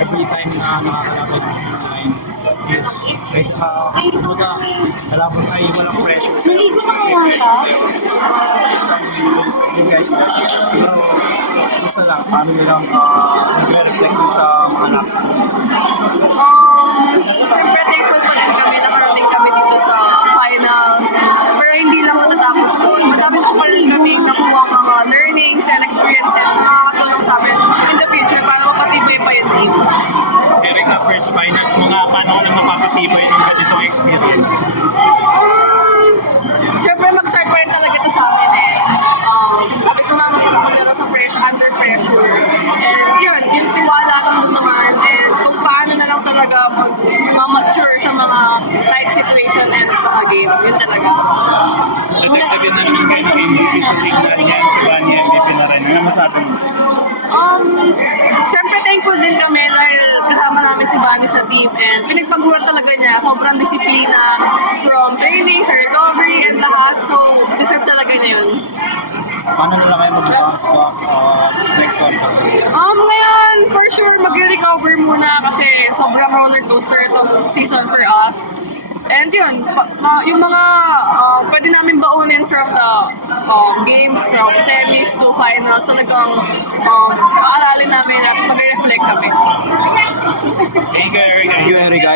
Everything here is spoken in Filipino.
every time na makakalapit ng online is kumbaga, malabot tayo, walang pressure. Naligo na kaya siya? You guys, sino, isa lang, paano nyo lang nag-reflect sa mga laps? Siyempre thankful pa din kami, nakarating kami dito sa finals. Pero hindi lang matatapos doon. Madami pa rin kami nakuha mga learnings and experiences na makakatulong sa amin in the future para mapatibay pa yung team. Erica, first finals mo nga, paano ka na mapapatibay ng ganitong experience? Siyempre mag-start pa rin talaga ito sa amin eh. Sabi ko nga masarap maglaro sa pressure, under pressure. And yun, yung tiwala lang doon naman. And kung paano na lang talaga mag-mature sa mga tight situation and mga game. Yun talaga. Natagtagin na naman kayo ng MVP sa signal niyan, si Vanya MVP na rin. Ano masabi mo? Siyempre thankful din kami dahil kasama namin si Bani sa team and pinagpaguran talaga niya. Sobrang disiplina from training sa recovery and lahat. So, deserve talaga niya yun. Paano nila kayo mag-bounce back next one? Ngayon, for sure, mag-recover muna kasi sobrang roller coaster itong season for us. And yun, yung mga pwede namin baunin from the games, from semis to finals, talagang aaralin namin at mag-reflect kami. Thank you, Erica. Thank you, Erica.